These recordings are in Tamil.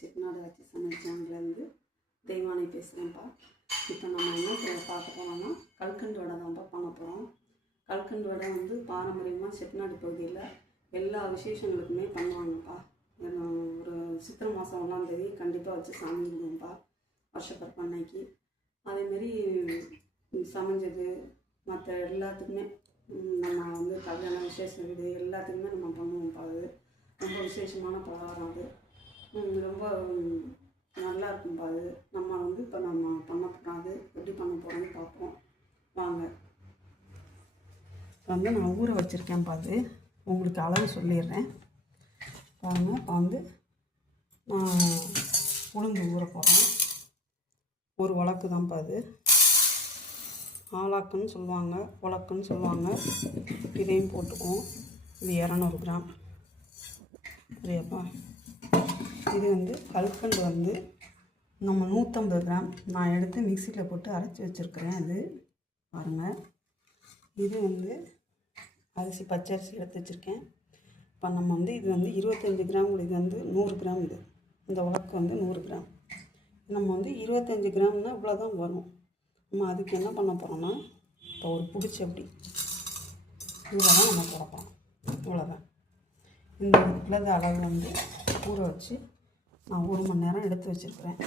செட்டிநாடு ஆட்சி சமையல் சேனல்லேருந்து தெய்வானை பேசுகிறேன்ப்பா. இப்போ நம்ம என்ன பார்க்க போனோம்னா கல்கண்டு வடை தான்ப்பா பண்ண போகிறோம். கல்கண்டு வடை வந்து பாரம்பரியமாக செட்டிநாடு பகுதியில் எல்லா விசேஷங்களுக்குமே பண்ணுவாங்கப்பா. ஒரு சித்திரை மாதம் 1ஆம் தேதி கண்டிப்பாக வச்சு சாமி கும்பிடுவோம்ப்பா, வருஷப்பிறப்பு அன்னைக்கு. அதேமாரி சமைஞ்சது மற்ற எல்லாத்துக்குமே நம்ம வந்து கல்யாண விசேஷ வீடு எல்லாத்துக்குமே நம்ம பண்ணுவோம்ப்பா. அது ரொம்ப விசேஷமான பலகாரம். அது ரொம்ப நல்லா இருக்கும்ப்பா. அது நம்ம வந்து இப்போ நம்ம பண்ண போகிறோம். அது எப்படி பண்ண போகிறோன்னு பார்ப்போம் வாங்க. வந்து நான் ஊற வச்சுருக்கேன்ப்பா. அது உங்களுக்கு அளவு சொல்லிடுறேன் பாருங்க. இப்போ வந்து நான் உளுந்து ஊற போகிறேன். ஒரு உலக்கு தான்ப்பா. அது ஆலாக்குன்னு சொல்லுவாங்க, உலக்குன்னு சொல்லுவாங்க. இதையும் போட்டுக்குவோம். இது 200 கிராம் சரியாப்பா. இது வந்து கல்கண்டு வந்து நம்ம 150 கிராம் நான் எடுத்து மிக்சியில் போட்டு அரைச்சி வச்சுருக்கிறேன். அது பாருங்கள். இது வந்து அரிசி பச்சரிசி எடுத்து வச்சுருக்கேன். இப்போ நம்ம வந்து இது வந்து 25 கிராம், இது வந்து 100 கிராம். இது இந்த உலக்கு வந்து 100 கிராம். நம்ம வந்து 25 கிராம்னா இவ்வளோ தான் வரும். நம்ம அதுக்கு என்ன பண்ண போகிறோம்னா இப்போ ஒரு பிடிச்சி அப்படி இவ்வளோ தான் நம்ம போட போகிறோம். இவ்வளோதான். இந்த இவ்வளோ அளவு வந்து ஊற வச்சு நான் 1 மணி நேரம் எடுத்து வச்சுருக்கிறேன்.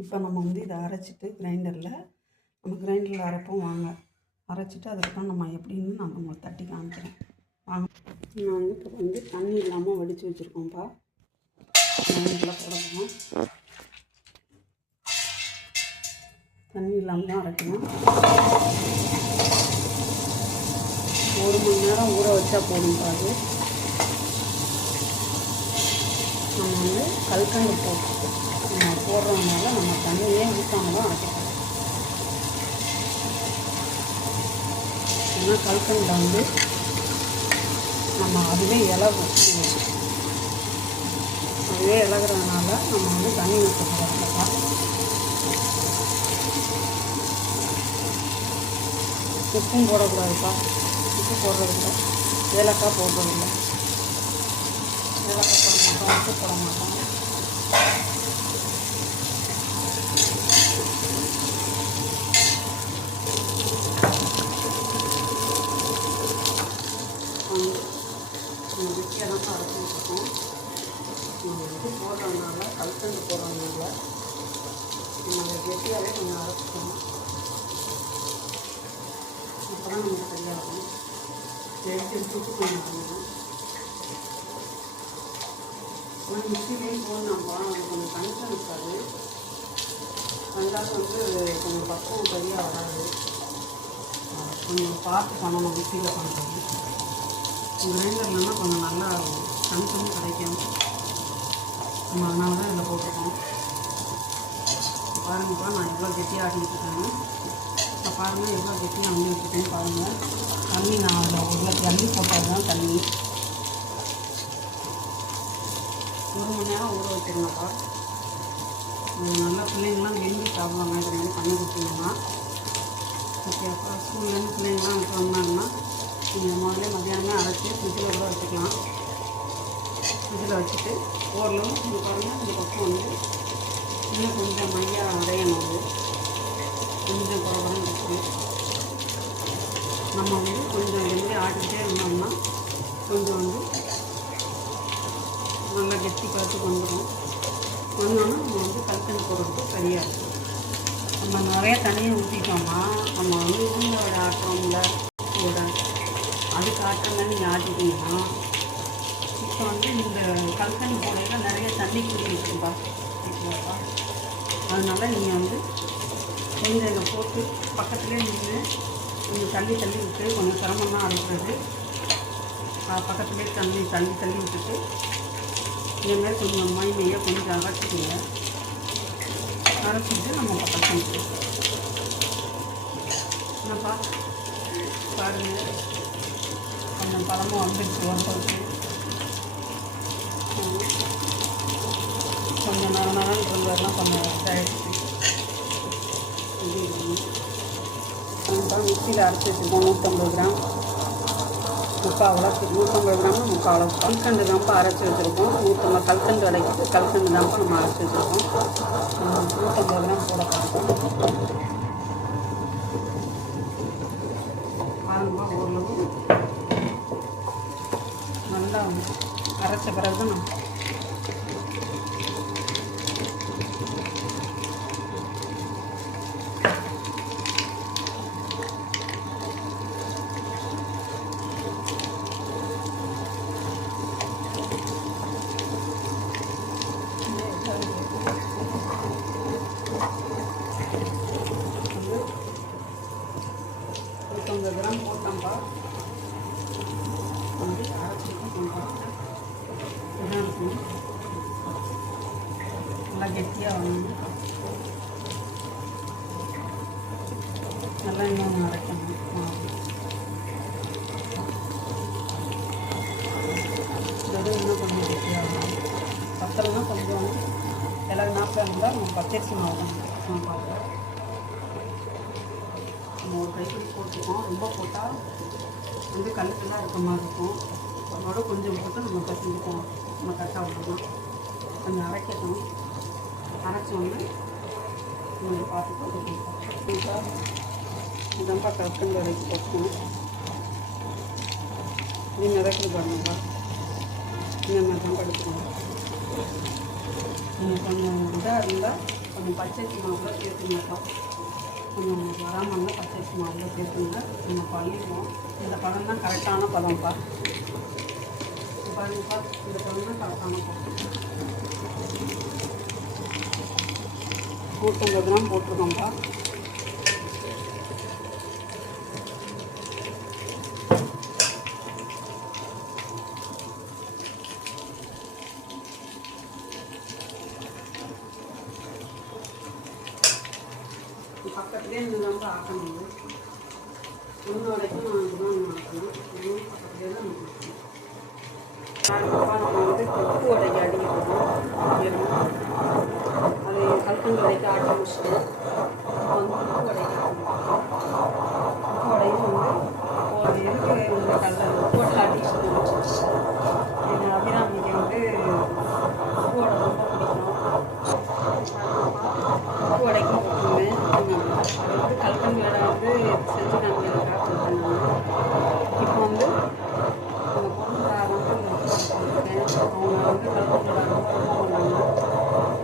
இப்போ நம்ம வந்து இதை அரைச்சிட்டு நம்ம கிரைண்டரில் அரைப்போம் வாங்க. அரைச்சிட்டு அதுக்கப்புறம் நம்ம எப்படின்னு நான் உங்களுக்கு தட்டி காமிக்கிறேன் வாங்க. நான் வந்து இப்போ வந்து தண்ணி இல்லாமல் வடித்து வச்சுருக்கோம்ப்பா. கிரைண்டரில் போடணும். தண்ணி இல்லாமல் தான் அரைக்கணும். 1 மணி நேரம் ஊற வச்சா போதும்ப்பா. அது நம்ம வந்து கல்கண்டு நம்ம போடுறதுனால நம்ம தண்ணியே ஊற்றாம தான் அரைக்கணும். ஏன்னா கல்கண்டை வந்து நம்ம அதுவே இலகும். அதுவே இலகிறதுனால நம்ம வந்து தண்ணி ஊற்றக்கூடாதுப்பா. உப்பும் போடக்கூடாதுப்பா. உப்பு போடுறதில்லை, ஏலக்காய் போடுறதில்லை. ஏலக்காய் போட மாட்டோம், உப்பு போட மாட்டோம். வெட்டியாக தான் அரைச்சி வச்சுருக்கோம். இது போடுறதுனால கல்கண்டு போடுறதுனால நம்ம வெட்டியாகவே கொஞ்சம் அரைச்சிக்கணும். அப்போ தான் நமக்கு சரியாகும். எடுத்து கொஞ்சம் பண்ணணும். ஆனால் மிக்சிலையும் போடணும்ப்பா. அது கொஞ்சம் கணிச்சம் இருக்காது. அதனால வந்து கொஞ்சம் பக்குவம் சரியாக வராது. கொஞ்சம் பார்த்து பண்ணணும் மிக்சியில் பண்ணுறது. கிரைண்டர்லன்னா கொஞ்சம் நல்லா கணிச்சமும் கிடைக்கும். நம்ம அதனால தான் இதில் போட்டுருக்கோம். பாருங்கப்பா, நான் எவ்வளோ கெட்டியாக ஆட்டிகிட்டு இருக்கேன்னு. இப்போ பாருங்கள் எவ்வளோ கெட்டியாக வந்து வச்சுருக்கேன்னு பாருங்கள். தண்ணி நான் அதில் 1 அள்ளி போட்டால் தான் தண்ணி. 1 மணி நேரம் ஊற வச்சுருங்கப்பா. நல்லா பிள்ளைங்களாம் விரும்பி சாப்பிடுவாங்க. இது மாதிரி பண்ணி கொடுத்தீங்கன்னா ஓகேப்பா. ஸ்கூல்லேருந்து பிள்ளைங்களாம் விட்டு வந்தாங்கன்னா நீங்கள் முதல்ல மதியானமே அரைச்சி ஃப்ரிட்ஜில் கூட வச்சுக்கலாம். ஃப்ரிட்ஜில் வச்சுட்டு ஓரளவு இந்த பாருங்கள். இந்த பக்கம் வந்து இன்னும் கொஞ்சம் மையாக அடையணும். அது கொஞ்சம் குறவரம் இருக்குது. நம்ம வந்து கொஞ்சம் எண்ணெய் ஆட்டிக்கிட்டே இருந்தோம்னா கொஞ்சம் வந்து நல்லா கெட்டி பார்த்து வந்துடும். வந்தோன்னா நம்ம வந்து கல்கண்டு போடுறதுக்கு சரியாக இருக்கும். நம்ம நிறைய தண்ணியை ஊற்றிட்டோம்னா நம்ம வந்து உளுந்தோட ஆட்டுறோம்ல கூட அதுக்கு ஆட்டங்க நீங்கள் ஆட்டிட்டீங்கன்னா இப்போ வந்து இந்த கல்கண்டு போடையில் நிறைய தண்ணி குடிக்கிட்டுப்பா ஓகேவாப்பா. அதனால் நீங்கள் வந்து கொஞ்சம் இதை போட்டு பக்கத்துலேயே நின்று கொஞ்சம் தள்ளி விட்டு கொஞ்சம் சிரமம் தான் அரைக்கிறது. பக்கத்துலேயே தள்ளி விட்டுட்டு இதேமாதிரி கொஞ்சம் மைமையை கொஞ்சம் அரைச்சிக்கிங்க. அரைச்சிட்டு நம்ம பக்கத்து என்னப்பா பாருங்கள். கொஞ்சம் பழமும் வந்துடுச்சு வரும்போது. கொஞ்சம் நேரம் இருந்ததெல்லாம் கொஞ்சம் இதாகிடுச்சு. மிக்சியில் அரைச்சி வச்சுருக்கோம் 150 கிராம். முக்கால் 150 கிராம் முக்கால் கல்கண்டு தான்ப்பா அரைச்சி வச்சுருக்கோம். 150 கல்கண்டு அரைக்கிறது கல்கண்டு தான்ப்பா நம்ம அரைச்சி வச்சுருக்கோம். 150 கிராம் போட பார்ப்போம். பாருங்கப்பா ஓரளவு நல்லா அரைச்ச பிறகு தான் நம்ம கிராம் போட்டோம்ப்பா. வந்து அரைச்சிட்டு நல்லா கெட்டியாக வரணும். நல்லா இன்னும் அரைக்கணும். இதோட இன்னும் கொஞ்சம் கெட்டியாக வரணும். பத்தலைன்னா கொஞ்சம் எல்லா நாப்பில் இருந்தால் நம்ம பச்சரிசி மாவு பார்ப்போம். நம்ம ஒரு கைப்பிடி போட்டுருக்கோம். ரொம்ப போட்டால் வந்து கல்லுக்கெல்லாம் இருக்க மாதிரி இருக்கும். அதோட கொஞ்சம் போட்டு நம்ம பசங்களுக்கும் நம்ம கரெக்டாக விட்டுக்கலாம். கொஞ்சம் அரைக்கணும். அரைச்சோன்னு நீங்கள் பார்த்து போட்டுக்கலாம். இதம்பா கற்கண்டு வரைக்கும் போட்டுக்கணும். இது மிதக்குது பாருங்கப்பா. இந்த மாதிரி தான் படுத்துக்கணும். நீங்கள் கொஞ்சம் இதாக இருந்தால் கொஞ்சம் பச்சரிசி மாவுல சேர்த்துங்கப்பா. கொஞ்சம் வராமல் இருந்தால் பச்சரிசி மாவுல சேர்த்துங்க. நம்ம பண்ணிடுவோம். இந்த பழம் தான் கரெக்டான பழம்ப்பா. பாருங்கப்பா, இந்த பழம் தான் கரெக்டான பழம். 150 கிராம் போட்டிருக்கோம்ப்பா. பக்கத்துலேயே இந்த ரொம்ப ஆக்கணும். ஒன்று வரைக்கும் நான் இதுதான் ஆக்கணும். இதுவும் பக்கத்துலேயே தான் நம்ம வந்து உப்பு வடைக்கு அடிக்கணும். அது கல்கண்டு வடைக்கு ஆட்டி முடிச்சுட்டு வந்து உப்பு வடைக்கு உப்பு வடையும் வந்து எதுக்கு இந்த கல்ல உப்பு வடை ஆட்டிட்டு எங்கள் அபிராமிக்கு வந்து உப்பு வடை ரொம்ப பிடிக்கும். உப்பு வடைக்கும் போட்டுருவேன். அது வந்து கல்கண்டு வடை வந்து செஞ்சு நாங்கள் எனக்காக கொடுத்தாங்க. இப்போ வந்து அந்த பொண்ணுக்காக வந்து அவங்க வந்து கல்கண்டு வடை ரொம்ப பண்ணாங்க.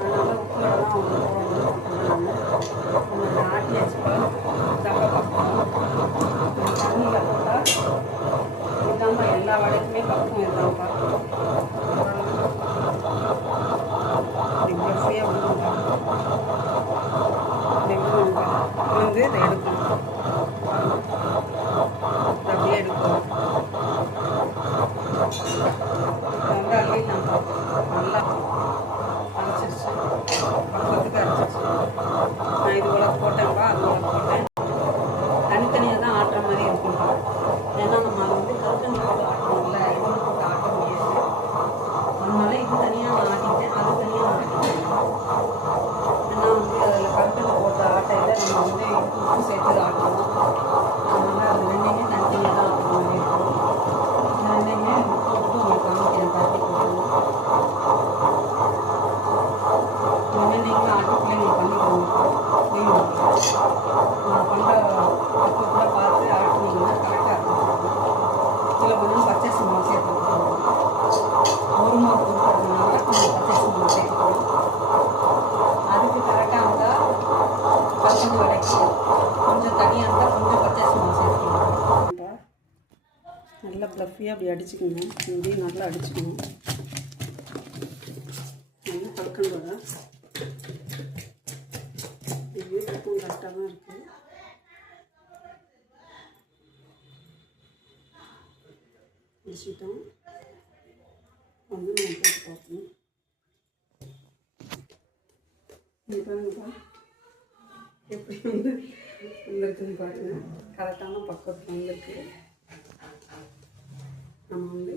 அதனால் உப்பு வடை தான் அவங்க போடணும்னு போட்டுருந்தாங்க. அவங்க ஆட்டி வச்சுப்பா தப்பை பார்க்கணும். தண்ணியில் போட்டால் இதுதான்ப்பா எல்லா வடைக்குமே பக்கம் இருந்தாப்பா. ஃப்ரீயாக விடுவாங்க. வந்து இதை எடுக்கணும். அப்படியே எடுக்கணும். வந்து அள்ளிடலாம். நல்லா அரைச்சிருச்சு. பக்கத்துக்கு அரைச்சிருச்சு. நான் இது போல் போட்டேன்ப்பா, அது போல் போட்டேன். தனித்தனியாக தான் ஆட்டுற மாதிரி இருக்கும்ப்பா. ஏன்னா நம்ம அதை வந்து கல்கண்டு போட்டு ஆட்டணும்ல, எண்ணெய் போட்டு ஆட்ட முடியாது. அதனால இது தனியாக நான் ஆட்டிட்டேன், அது தனியாக ஆட்டிட்டேன். ஏன்னா வந்து அதில் கல்கண்டு போட்ட ஆட்டையில் நம்ம வந்து உப்பு சேர்த்து ஆட்டணும். அதனால் அது ரெண்டையுமே தனித்தனியாக தான் ஆட்டுற மாதிரி இருக்கும். இந்த ரெண்டையுமே போட்டு உங்களுக்கு காமிக்கிறேன், பருத்தி போட்டுருவோம். இனிமேல் நீங்களும் ஆட்டி பிள்ளைங்களுக்கு பண்ணிக்கோங்க. நீங்கள் பண்ணுற பக்குவத்தில் பார்த்து ஆட்டினீங்கன்னா கரெக்டாக இருக்கும். இதில் கொஞ்சம் பச்சரிசி மாவு சேர்த்துக்கணும். ஒரு மாவு கொடுக்கறதுனால கொஞ்சம் பச்சரிசி மாவு சேர்த்துக்கணும். அதுக்கு கரெக்டாக இருந்தால் கல்கண்டு வடைக்கு கொஞ்சம் தனியாக இருந்தால் கொஞ்சம் பச்சரிசி மாவு சேர்த்துக்கணும். நல்லா ப்ளஃபியாக அப்படி அடிச்சுக்கணும். இப்படியும் நல்லா அடிச்சுக்கணும். நல்லா கல்கண்டு வடை இது உப்பும் கரெக்டாக தான் இருக்குது. அடிச்சுட்டோம். வந்து நம்ம போட்டு பார்க்கணும். இது பாருங்கப்பா எப்படி வந்து வந்துருக்குன்னு பாருங்கள். கரெக்டான பக்குவத்தில் வந்துருக்கு. நம்ம வந்து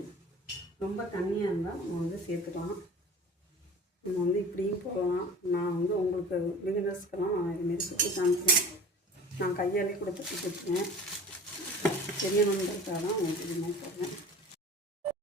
ரொம்ப தண்ணியாக இருந்தால் நம்ம வந்து சேர்த்துக்கலாம். நம்ம வந்து இப்படியும் போடலாம். நான் வந்து உங்களுக்கு பிகினர்ஸ்க்கெல்லாம் நான் இதுமாரி சுற்றி காமிக்கிறேன். நான் கையாலே கூட தட்டி வச்சுருக்கேன். தெரியணுன்றதுக்காக தான் உங்களுக்கு இதுமாதிரி போடுறேன்.